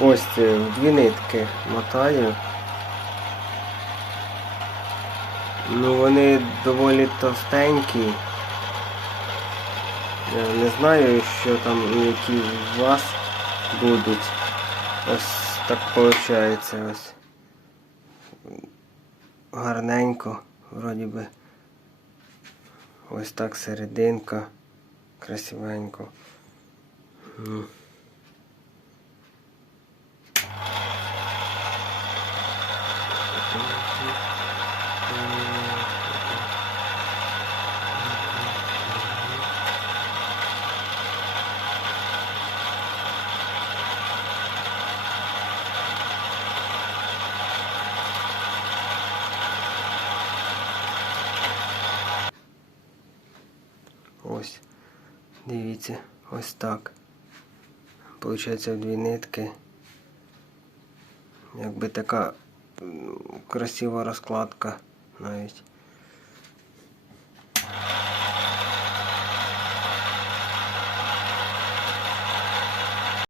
Ось е, дві нитки мотаю. Ну вони доволі товстенькі. Я не знаю, що там, які у вас будуть. Ось так виходить ось. Гарненько, вроді би. Ось так серединка. Красивенько. Ну. Ось. Дивіться, ось так. Получається в дві нитки. Якби така красива розкладка навіть.